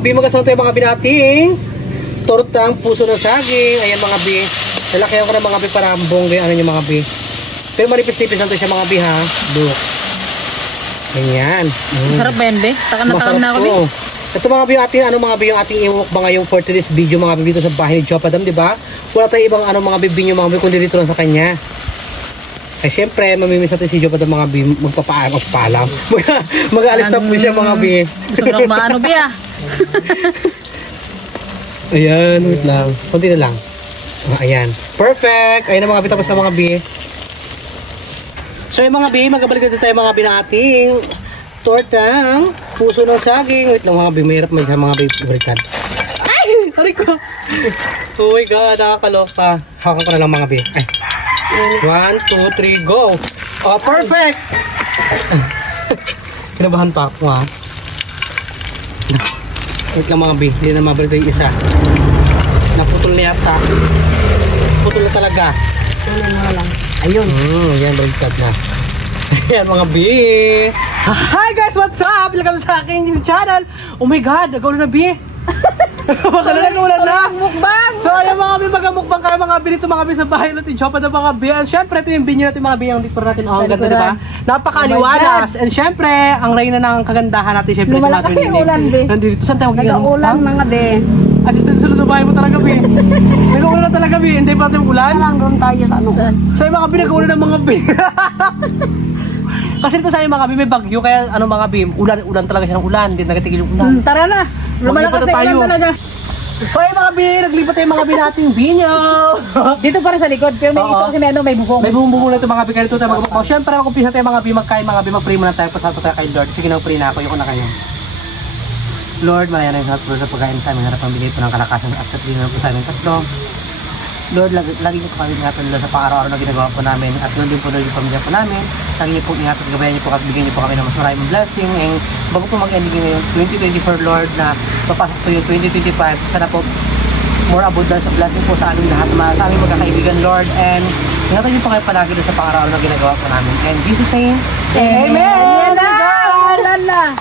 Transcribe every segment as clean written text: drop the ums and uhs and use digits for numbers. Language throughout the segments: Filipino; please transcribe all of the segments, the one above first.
mga bi, magasang tayo mga binating tortang puso ng saging. Ayan mga bi, lalakyan ko na mga bi para bonggay ano yung mga bi. Pero manipis-nipis lang ito siya mga bi ha. Look. Ayan. Sarap ba yan, be? Takam na takam na ako, be. Ito mga bi, ating, ano mga bi, yung ating iwok ba ngayong for today's video mga bi dito sa bahay ni Chopadam, di ba? Wala tayong ibang ano mga bi nyo mga bi, kundi dito lang sa kanya. Ay syempre, mamimiss natin si Chopadam mga bi, magpapaalam. Mag-aalis na po siya mga bi. Sobrang maano, be ah. Ayan, wait lang. Kunti na lang. Ayan. Perfect! Ayan na mga bi, tapos na mga bi. So yung mga bi, magkabalik na tayo mga bi ng ating tortang puso ng saging. Wait lang mga bi, mahirap may mga bi baliktad. Ay! Tarik ko! Oh my God, nakakaloka. Hawakan ko na lang mga bi. Ay. 1, 2, 3, go! Oh, perfect! Kinabahan pa ako ha. Wait lang mga bi, hindi na mabalik yung isa. Naputol na yata. Putol na talaga. Tuloy na lang. Ayun. Yan, baliktad na. Ayan mga bi. Hi guys, what's up? Welcome sa aking channel. Oh my God, nagawin na bi. Baka na nagawin na. Mukbang! So ayan mga bi, magamukbang kayo mga bi dito mga bi sa bahay natin. Chopa na mga bi. And syempre, ito yung binyo natin mga bi. Ang dito natin. Oh, ang ganda diba? Napakaliwalas. And syempre, ang reyna ng kagandahan natin. Syempre, lumala kasi yung ulan bi. Nandito, saan tayo mag-iyan? Nag-ulan mga be. Alis na sa loob bahay mo talaga bi. Nag-ulan na talaga bi. Hindi pa natin ulan. Lang doon tayo sa ano. So yung mga bi, nag-ulan ng mga bi. Kasi dito sa mga bi, may bagyo. Kaya ano mga bi, ulan talaga siya ng ulan. Hindi nagatigil yung ulan. Tara na. Lumala kasi ulan talaga. So yung mga bi, naglipat tayo mga bi nating binyo. Dito para sa likod. Pero may ito kasi may ano, may bubong. May bubong na ito mga bi. Kaya dito tayo magpapakaw. Siyempre mag-umpisa tayo mga bi, magkain mga bi. Mag-pray muna tayo. Pasalamat tayo kay Lord. Sige na, pray na ako. Yung una kayo. Lord, malayan na yung salat po sa pagkain sa amin. Harap ang bigay po ng kalakasan at katlina po sa amin. Tatlo. Lord, lagi niyo po kami ingatan Lord sa pang-araw-araw na ginagawa po namin. At Lord din po Lord yung pamilya po namin. Lagi niyo po ingatan at gabayan niyo po at bigyan niyo po kami ng mas maraming blessing. And bago po mag-ending ngayon 2024 Lord na papasok po yung 2025. Sana po more abundance of blessing po sa aming lahat. Sa aming magkakaibigan Lord. And ingatan niyo po kayo palagi doon sa pang-araw-araw na ginagawa po namin. And Jesus name, Amen! Amen!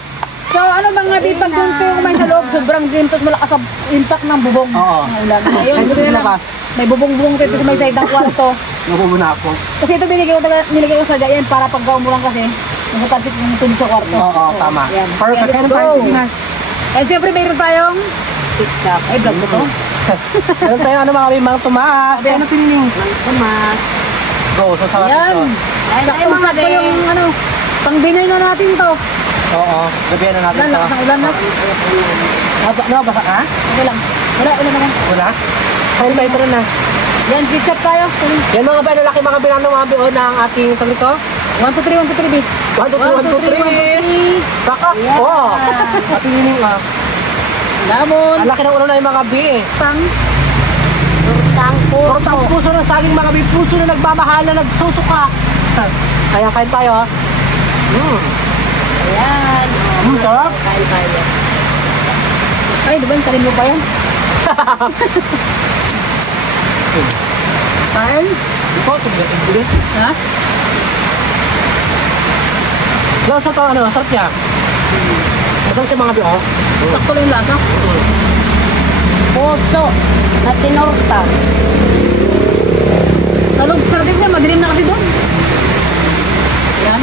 So ano mga di pag doon kayo kumain sa loob, sobrang gintos malakas ang impact ng bubong. Oo. Ulan. Ayun, buti na lang. May bubong-bubong dito sa may side ng kwarto. Nabubuna ako. Kasi ito nilagay ko sa ganyan para pag umulan kasi nagtatansit yung tubig sa kwarto. Oo, tama. Yan. Perfect. Let's go. And siyempre mayroon tayong TikTok. Ay, vlog mo to. Meron tayo ano mga Mang Tomas. Sabi ano tinining? Mang Tomas. Go, so sa yan. Sakto-sakto yung ano, pang dinner na natin to. Oo, gabihan na natin ito. Lakas ng ulan na. Nabasa ka? Okay lang. Wala naman. Wala? Kain tayo ito na. Yan, ketchup tayo. Yan mga ba, laki mga bilang ng mga bion ng ating tagito? 1, 2, 3, 1, 2, 3, B. 1, 2, 3, 1, 2, 3. Saka? Oo. Ating hining ah. Lamon. Ang laki ng ulo na yung mga bi eh. Tortang puso. Tortang puso na saging mga bi. Puso na nagmamahal na nagsusuka. Kaya kain tayo ha. Ayan. Sarap. Kain tayo. Ay, diba yung talim mo pa yan? Kain? Ito, tigil. Ha? Gawin sa ito, ano, sarap niya. Masarap siya mga bi, oh. Sakto lang yung lasa. Puso na tinorta. Sa loob, sarap niya, madilim na kasi doon. Yan.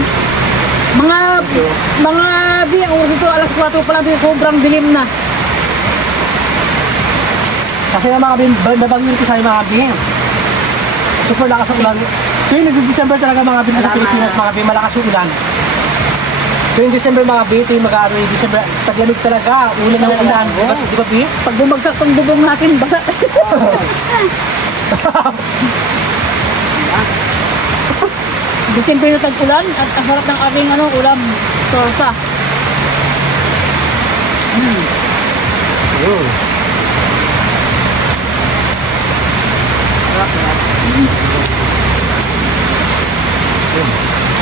Mga bi, ang oras ito, alas 4 pa lang din, sobrang dilim na. Kasi yung mga babagin ko sa mga bi. Super lakas ang ulan. So yun, nag-December talaga mga bi sa Pilipinas, mga bi, malakas yung ulan. So yung December mga bi, ito yung mag-aaroy yung December, taglamig talaga, ulan ng ulan. Di ba bi? Pag bumagsak tong bubong natin, basa. December na tag-ulan at ang sarap ng aking ulam, torta.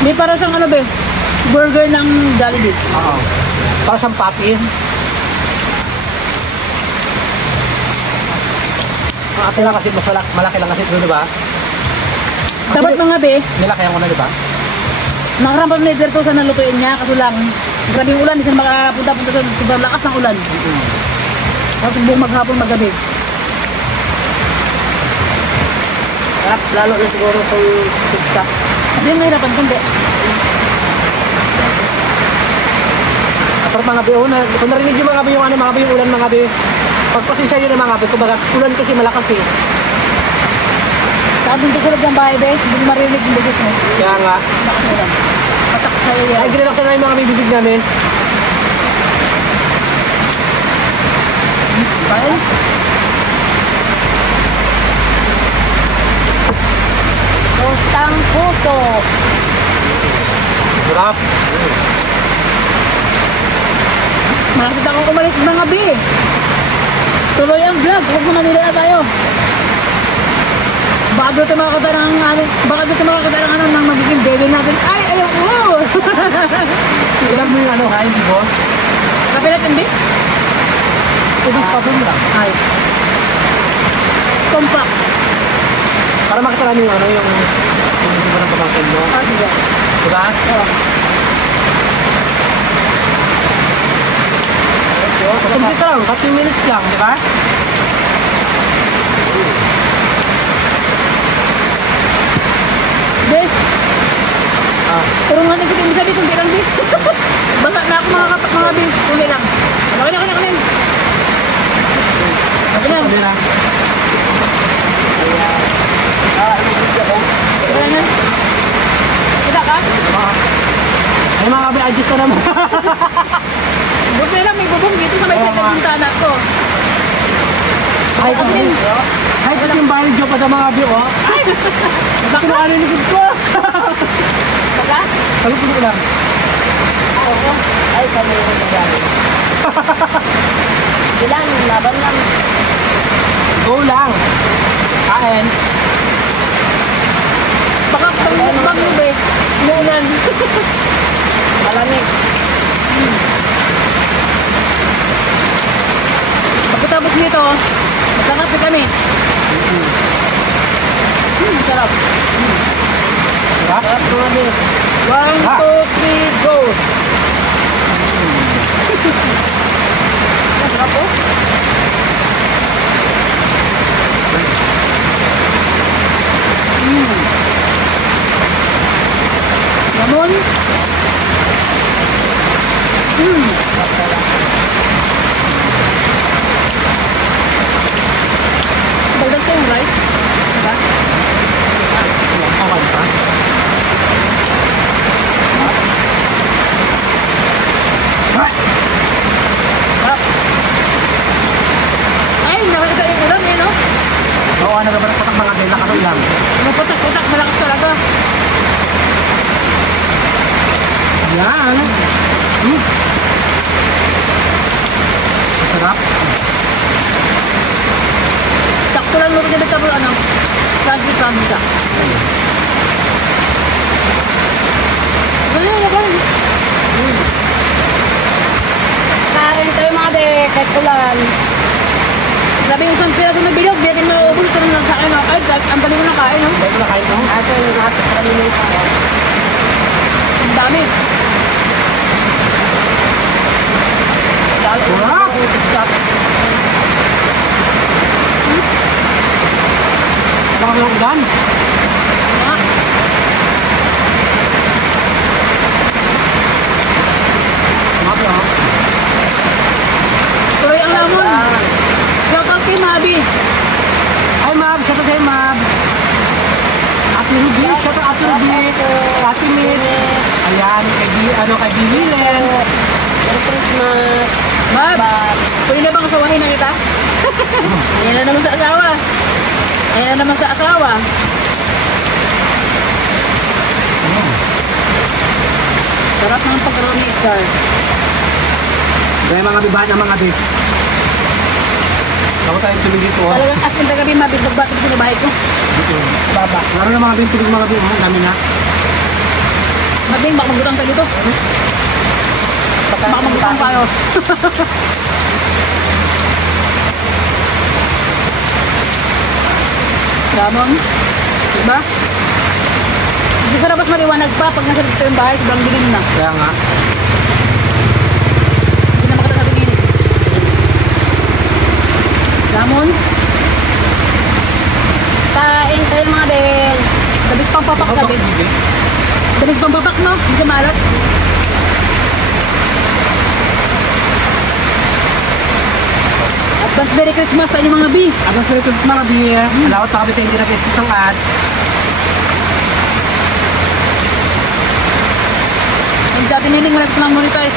Hindi para siyang ano be, burger ng Jollibee. Oo. Para siyang patty. Ang atin lang kasi mas malaki lang kasi ito, di ba? Dapat mga be, Nilakayan ko na, di ba? nakarampal na ito sa nalutuin niya, kaso lang, grabe yung ulan, hindi siya makapunta-punta sa sobrang lakas ng ulan. Tapos buong maghapon magabi. Lalo na siguro kung pizza. Hindi yung nahirapan kundi. Pero mga bi, kung narinig yung mga bi yung ano, mga bi yung ulan mga bi. Pagpasensya yun ng mga bi, kumbaga ulan kasi malakas eh. Sabi hindi ko lang yung bahay, be. Hindi ko marinig yung bugis mo. Kaya nga. Lakas mo lang. Patak sa'yo yan. Ay, ginilak na yung mga bibig namin. Kain? Tostang puto. Sarap. Malapit akong umalis mga be. Tuloy ang vlog. Huwag mo manila tayo. Baka doon makakita ng amin. Baka doon makakita ng ano ng magiging baby natin. Ay, ayaw ko! Ilag mo yung ano ha, hindi mo? Kapilat hindi? Tubig pa doon lang. Ay. Compact. Para makita namin yung ano, yung iba ng pamangkin mo. Ah, sige. Diba? Oo. Kumplit lang, 30 minutes lang, di ba? Des, Ah, turungan din ko din sabi kung di lang des. Basa na ako mga kapak mga bis. Kunin lang. Kunin. sabi Kunin. na. Kunin na. Kita ka? Ay mga kabi, adjust na naman. Buti lang may bubong dito sa may Oo, side ng nga. bintana ko. Ay, Ano yun? ay, ito yung bahay joke pa sa mga kabi, oh. Ay, Baka? ano yung likod ko? Baka? Salutin ko lang. Oo. Ay, kami yung nagagawa. Bilang, laban lang. Go lang. Kain. Baka pang mukbang mo be. Umuulan. Malamig. Pagkatapos nito, magkakape kami. Sarap. Sarap? Sarap mga din. 1, 2, 3, go! Sarap po. Lemon. Dagdag ko yung rice. Diba? Okay pa. Ay, nakakita yung ulam eh, no? Oo, ano ba ba patak mga din, nakatog lang. Putak-putak, malakas talaga. Yan. Sarap. Sakto lang nung vegetable, ano? Crunchy ka. Ganyan, ganyan. Kain tayo mga de, kahit ulan. Sabi yung isang piraso na bilog, di rin maubos ko lang sa akin. Ay, ang bali mo na kain, no? Ba't na kain mo? Ato yung ato kanina yung kain. Ang dami. Lalo Sarap. yung pizza. Baka may ulan. Ah, Mabi, oh. tuloy ang lamon. Shout out kay Mabi. Hi, Mab. Shout out kay Mab. Ate Ruby. Shout out Ate Ruby. Ate Mitch. Ayan. Kay Biwilen. Merry Christmas. Mab, pwede na bang sawahin na kita? Ayan na naman sa asawa. Ayan na naman sa asawa. Sarap ng pagkaroni, Char. Kaya mga bibahan ng mga bib. Ako tayo tubig dito, oh. Talagang as in tagabi Mabi, magbatig ko na bahay ko. Dito. Baba. Laro ng mga bib, tubig mga bib. Ang dami na. Mabing, baka magbutang tayo dito. Baka magbutang tayo. Ramon, diba? Hindi sa labas maliwanag pa pag nasa dito yung bahay, sobrang dilim na. Kaya nga. Hindi na makita sa tingin. Advance Merry Christmas sa inyong mga B. Advance Merry Christmas mga B. Alawat pa kami sa hindi nag-skip ng ad. Ang sabi niling wala ko lang monetize.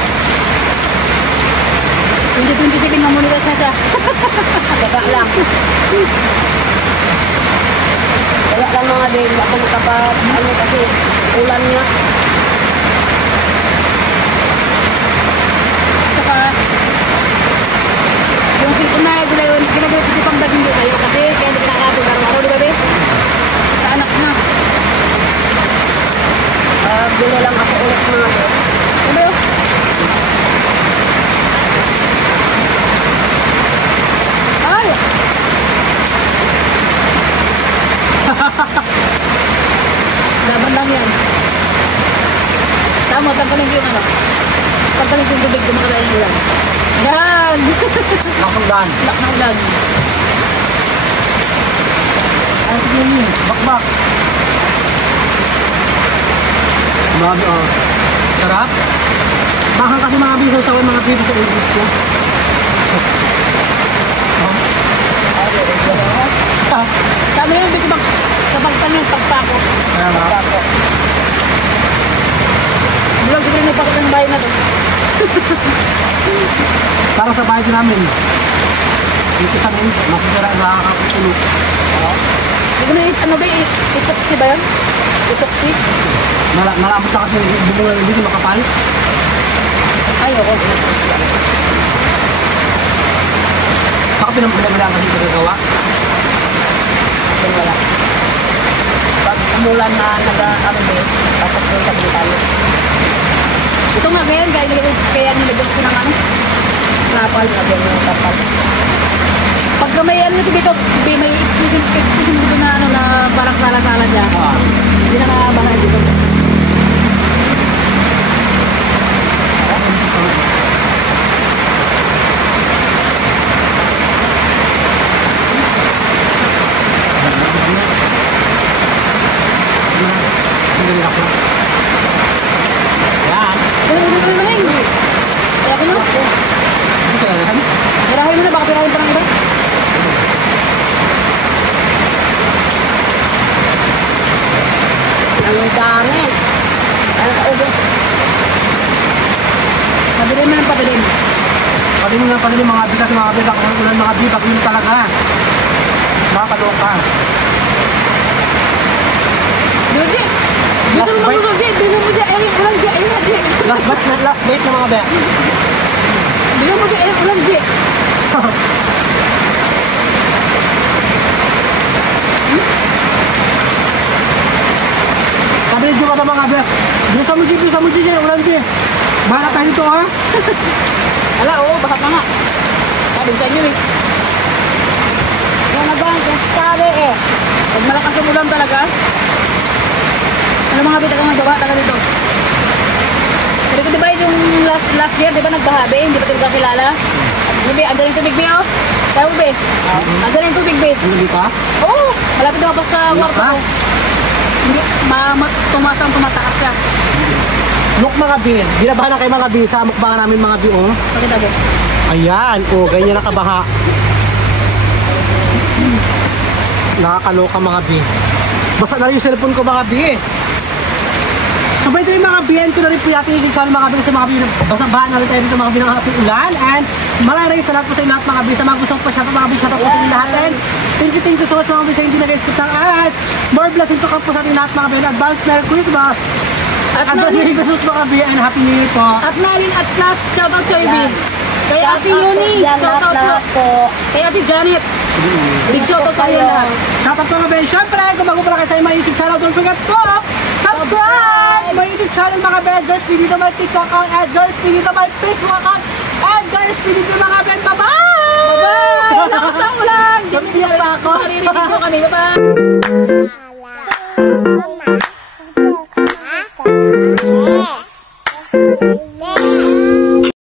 2027 na monetize na siya. Teka lang. Kaya lang mga din, ako makapag, ano kasi, ulan niya. Saka, yung sipon na ginagawa ko pang daging doon kayo kasi kaya hindi kinakato araw-araw, di ba be? Sa anak na. Bili lang ako ulit mga din. Ano yun? Ay! Laban lang yan. Tama, tanggalin ko yung ano. Tanggalin ko yung tubig, dumakala yung ulan. Yan! Nakanggan. Lak na ulan. Ay, sige niyo. Bakbak. Grabe oh. Sarap. Bakang kasi mga biso sa mga biso sa ibig ko. Tama yan, bigyan bang kapag tanong pagpako. Kaya nga. Bilang ko rin may pakit ng bahay na to. Para sa bahay namin. Dito kami, masisira na nakakaputulog. Hindi mo na ano ba, itokti ba yan? Itokti? Malabot na kasi bumula dito makapal. Ay, oo. Saka pinampilang kasi ito nagawa. Kaya wala. Pag umulan na ano din, tapos doon sa tayo. Ito nga ganyan, kaya nilagyan ko ng ano. Kapal na din yung kapal. Pagka may ano dito, may expression dito na ano na parang sala-sala dyan. Hindi na nakabahan dito. Yan. Ito na naman. Kaya ko na. Ito na yan. Garahin mo na, baka pirahin pa ng iba. Ang dami. Pabilin mo ng pabilin. Pwede mga bigas mga bigas. Kung ulan mga bigas, yun talaga. Makakaloka. Dodi! Last Dito mo bite. mo dyan! Dito mo dyan! Ayun, ulang dyan! Ayun, dyan! Last bite na mga bigas. Dito mo dyan! Ayun, ulang dyan! Sabi niyo ka mga bigas. Doon sa mujib yan. Ulan din. Bahala tayo dito ha. Ala, oo, bakat na nga. Sabi sa inyo eh. Yan na ba? Sabi eh. Pag malakas ang ulan talaga, ano mga bita kang nagawa talaga dito? Pero ko diba yung last year, di ba nagbahabe? Hindi ba ito kakilala? Hindi, andun yung tubig be, oh. Tayo be. Andun yung tubig be. Hindi ka? Oo, malapit na pa sa kwarto ko. Hindi, tumatakas siya. Look mga bi. Binabahan na kayo mga bi sa mukbangan namin mga bi oh. Pakita be. Ayan. Oh, ganyan nakabaha. Nakakaloka mga bi. Basta na rin yung cellphone ko mga bi. So by the way mga bi, and ko na rin po yata yung channel mga bi kasi mga bi, basta bahan na rin tayo dito mga bi ng ating ulan. And maraming salamat po sa lahat mga bi. Sa mga gustong pa mga bi, shoutout po sa inyo lahat. And thank you so much mga bi sa hindi nag-expect ng ads. More blessings to come po sa ating lahat mga bi. Advance Merry Christmas. Advance Merry Christmas mga bi and Happy New Year po. At narin at last, shoutout sa Ibi. Kay Ate Shoutout Yuni, po yan, shoutout lahat po. po. Kay Ate Janet, big shoutout sa inyo lahat. Shoutout mga Ben. Siyempre, kung bago pala kayo sa mga YouTube channel, don't forget to subscribe! My YouTube channel mga Ben. Girls, TV to my TikTok account. And Girls, TV to my Facebook account. And Girls, TV to my